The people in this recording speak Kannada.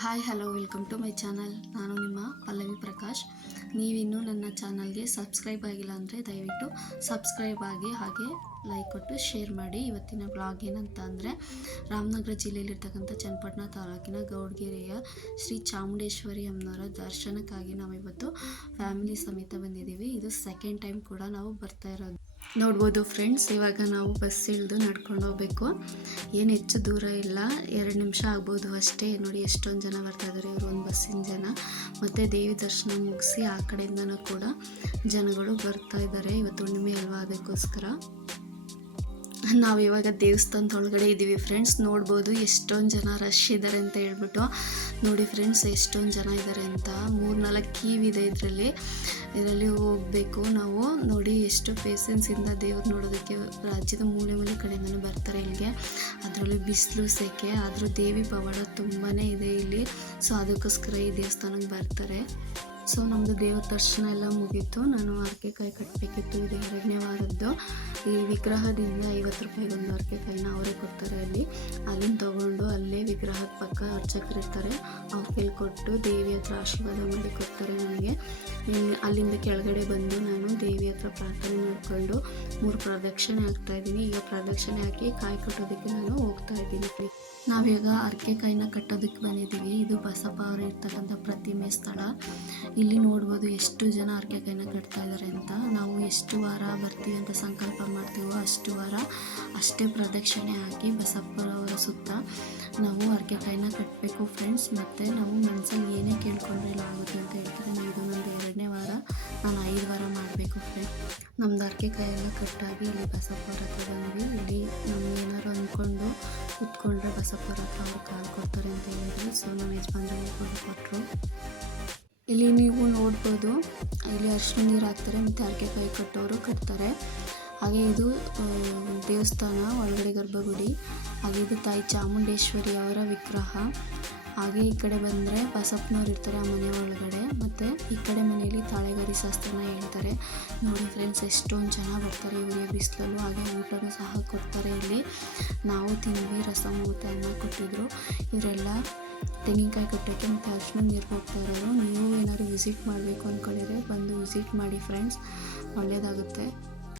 Hi, hello, welcome to my channel. ನಾನು ನಿಮ್ಮ ಪಲ್ಲವಿ ಪ್ರಕಾಶ್. ನೀವಿನ್ನೂ ನನ್ನ ಚಾನಲ್ಗೆ ಸಬ್ಸ್ಕ್ರೈಬ್ ಆಗಿಲ್ಲ ಅಂದರೆ ದಯವಿಟ್ಟು ಸಬ್ಸ್ಕ್ರೈಬ್ ಆಗಿ ಹಾಗೆ ಲೈಕ್ ಕೊಟ್ಟು ಶೇರ್ ಮಾಡಿ. ಇವತ್ತಿನ ಬ್ಲಾಗ್ ಏನಂತ ಅಂದರೆ ರಾಮನಗರ ಜಿಲ್ಲೆಯಲ್ಲಿರ್ತಕ್ಕಂಥ ಚನ್ನಪಟ್ಟಣ ತಾಲೂಕಿನ ಗೌಡ್ಗೆರೆಯ ಶ್ರೀ ಚಾಮುಂಡೇಶ್ವರಿ ಅಮ್ಮನವರ ದರ್ಶನಕ್ಕಾಗಿ ನಾವು ಇವತ್ತು ಫ್ಯಾಮಿಲಿ ಸಮೇತ ಬಂದಿದ್ದೀವಿ. ಇದು ಸೆಕೆಂಡ್ ಟೈಮ್ ಕೂಡ ನಾವು ಬರ್ತಾ ಇರೋದು. ನೋಡ್ಬೋದು ಫ್ರೆಂಡ್ಸ್, ಇವಾಗ ನಾವು ಬಸ್ ಇಳಿದು ನಡ್ಕೊಂಡು ಹೋಗ್ಬೇಕು. ಏನು ಹೆಚ್ಚು ದೂರ ಇಲ್ಲ, ಎರಡು ನಿಮಿಷ ಆಗ್ಬೋದು ಅಷ್ಟೇ. ನೋಡಿ, ಎಷ್ಟೊಂದು ಜನ ಬರ್ತಾ ಇದ್ದಾರೆ ಇವರು ಒಂದು ಬಸ್ಸಿನ ಜನ. ಮತ್ತು ದೇವಿ ದರ್ಶನ ಮುಗಿಸಿ ಆ ಕಡೆಯಿಂದನೂ ಕೂಡ ಜನಗಳು ಬರ್ತಾ ಇದ್ದಾರೆ ಇವತ್ತು ಹುಣ್ಣಿಮೆ ಅಲ್ವಾ, ಅದಕ್ಕೋಸ್ಕರ. ನಾವು ಇವಾಗ ದೇವಸ್ಥಾನದ ಒಳಗಡೆ ಇದ್ದೀವಿ ಫ್ರೆಂಡ್ಸ್. ನೋಡ್ಬೋದು ಎಷ್ಟೊಂದು ಜನ ರಶ್ ಇದ್ದಾರೆ ಅಂತ ಹೇಳ್ಬಿಟ್ಟು. ನೋಡಿ ಫ್ರೆಂಡ್ಸ್, ಎಷ್ಟೊಂದು ಜನ ಇದ್ದಾರೆ ಅಂತ. ಮೂರು ನಾಲ್ಕು ಕೀವ್ ಇದೆ ಇದರಲ್ಲಿ. ಇದರಲ್ಲಿ ಹೋಗಬೇಕು. ನಾವು ನೋಡಿ ಎಷ್ಟು ಪೇಸೆನ್ಸಿಂದ ದೇವ್ರು ನೋಡೋದಕ್ಕೆ ರಾಜ್ಯದ ಮೂಲೆ ಮೂಲೆ ಕಡೆಯಿಂದನೂ ಬರ್ತಾರೆ ಇಲ್ಲಿಗೆ. ಅದರಲ್ಲಿ ಬಿಸಿಲು, ಸೆಕೆ, ಆದರೂ ದೇವಿ ಪವಾಡ ತುಂಬಾ ಇದೆ ಇಲ್ಲಿ. ಸೊ ಅದಕ್ಕೋಸ್ಕರ ಈ ದೇವಸ್ಥಾನಕ್ಕೆ ಬರ್ತಾರೆ. ಸೊ ನಮ್ಮದು ದೇವ್ರ ದರ್ಶನ ಎಲ್ಲ ಮುಗೀತು. ನಾನು ಹರಕೆ ಕಾಯಿ ಕಟ್ಟಬೇಕಿತ್ತು ಇದು ಎರಡನೇ ವಾರದ್ದು. ಈ ವಿಗ್ರಹದಿಂದ ಐವತ್ತು ರೂಪಾಯಿಗೊಂದು ಒಂದು ಹರಕೆ ಕಾಯಿನ ಅವರೇ ಕೊಡ್ತಾರೆ ಅಲ್ಲಿ. ಅಲ್ಲಿಂದ ತೊಗೊಂಡು ಅಲ್ಲೇ ವಿಗ್ರಹದ ಪಕ್ಕ ಅರ್ಚಕರಿರ್ತಾರೆ ಇರ್ತಾರೆ. ಅವ್ರ ಕೈಲಿ ಕೊಟ್ಟು ದೇವಿ ಹತ್ರ ಆಶೀರ್ವಾದ ಮಾಡಿ ಕೊಡ್ತಾರೆ ನನಗೆ ಅಲ್ಲಿಂದ ಕೆಳಗಡೆ ಬಂದು ನಾನು ದೇವಿ ಹತ್ರ ಪ್ರಾರ್ಥನೆ ಮಾಡಿಕೊಂಡು ಮೂರು ಪ್ರದಕ್ಷಿಣೆ ಹಾಕ್ತಾ ಇದ್ದೀನಿ. ಈಗ ಪ್ರದಕ್ಷಿಣೆ ಹಾಕಿ ಕಾಯಿ ಕಟ್ಟೋದಕ್ಕೆ ನಾನು ಹೋಗ್ತಾ ಇದ್ದೀನಿ. ನಾವೀಗ ಅರ್ಕೆ ಕಾಯಿನ ಕಟ್ಟೋದಕ್ಕೆ ಬಂದಿದ್ದೀವಿ. ಇದು ಬಸಪ್ಪ ಅವರು ಇರ್ತಕ್ಕಂಥ ಪ್ರತಿಮೆ ಸ್ಥಳ. ಇಲ್ಲಿ ನೋಡ್ಬೋದು ಎಷ್ಟು ಜನ ಅರ್ಕೆ ಕಾಯಿನ ಕಟ್ತಾ ಇದ್ದಾರೆ ಅಂತ. ನಾವು ಎಷ್ಟು ವಾರ ಬರ್ತೀವಿ ಅಂತ ಸಂಕಲ್ಪ ಮಾಡ್ತೀವೋ ಅಷ್ಟು ವಾರ ಅಷ್ಟೇ ಪ್ರದಕ್ಷಿಣೆ ಹಾಕಿ ಬಸಪ್ಪರವರ ಸುತ್ತ ನಾವು ಅರ್ಕೆ ಕೈನ ಕಟ್ಟಬೇಕು ಫ್ರೆಂಡ್ಸ್ ಮತ್ತು ನಾವು ಮನಸ್ಸಲ್ಲಿ ಏನೇ ಕೇಳ್ಕೊಂಡ್ರೆ ಇಲ್ಲ ಆಗುತ್ತೆ ಅಂತ ಹೇಳ್ತಾರೆ. ನಾವು ಇದು ನಂದು ಎರಡನೇ ವಾರ, ನಾನು ಐದು ವಾರ ಮಾಡಬೇಕು ಫ್ರೆಂಡ್ ನಮ್ದು ಅರ್ಕೆಕಾಯೆಲ್ಲ ಕಟ್ಟಾಗಿ ಇಲ್ಲಿ ಬಸಪ್ಪರ ಹತ್ರ ಬಂದ್ವಿ. ಇಲ್ಲಿ ನಾವು ಏನಾರು ಅಂದ್ಕೊಂಡು ಕುತ್ಕೊಂಡ್ರೆ ಬಸಪ್ಪರ ಹತ್ರ ಅವ್ರು ಕಾಲು ಕೊಡ್ತಾರೆ ಅಂತ ಹೇಳಿದ್ರು. ಸೊ ನಮ್ಮ ಯಜಮಾನ್ರಿಗೆ ಕೂಡ ಕೊಟ್ಟರು ಇಲ್ಲಿ ನೀವು ನೋಡ್ಬೋದು, ಇಲ್ಲಿ ಅರಿಶಿನ ನೀರು ಹಾಕ್ತಾರೆ. ಮತ್ತು ಅರಕೆಕಾಯಿ ಕಟ್ಟೋರು ಕಟ್ತಾರೆ. ಹಾಗೆ ಇದು ದೇವಸ್ಥಾನ ಒಳಗಡೆ ಗರ್ಭಗುಡಿ, ಹಾಗೆ ಇದು ತಾಯಿ ಚಾಮುಂಡೇಶ್ವರಿ ಅವರ ವಿಗ್ರಹ. ಹಾಗೆ ಈ ಕಡೆ ಬಂದರೆ ಬಸಪ್ಪನವ್ರು ಇರ್ತಾರೆ ಆ ಮನೆ ಒಳಗಡೆ. ಮತ್ತು ಈ ಕಡೆ ಮನೆಯಲ್ಲಿ ತಾಳೆಗಾರಿ ಶಾಸ್ತ್ರನ ಹೇಳ್ತಾರೆ. ನೋಡಿ ಫ್ರೆಂಡ್ಸ್ ಎಷ್ಟೊಂದು ಜನ ಬರ್ತಾರೆ ಇವರಿಗೆ ಬಿಸಿಲಲ್ಲೂ, ಹಾಗೆ ಊಟನೂ ಸಹ ಕೊಡ್ತಾರೆ ಇಲ್ಲಿ. ನಾವು ತಿಂದ್ವಿ ಊಟ ಅನ್ನ ಕೊಟ್ಟಿದ್ರು. ಇವರೆಲ್ಲ ತೆಂಗಿನಕಾಯಿ ಕಟ್ಟೋಕ್ಕೆ ಮತ್ತು ಅರ್ಶಿನ ನೀರು ಹೋಗ್ತಾ ಇರೋರು. ನೀವು ಏನಾದ್ರು ವಿಸಿಟ್ ಮಾಡಬೇಕು ಅಂದ್ಕೊಂಡಿದ್ರೆ ಬಂದು ವಿಸಿಟ್ ಮಾಡಿ ಫ್ರೆಂಡ್ಸ್ ಒಳ್ಳೆಯದಾಗುತ್ತೆ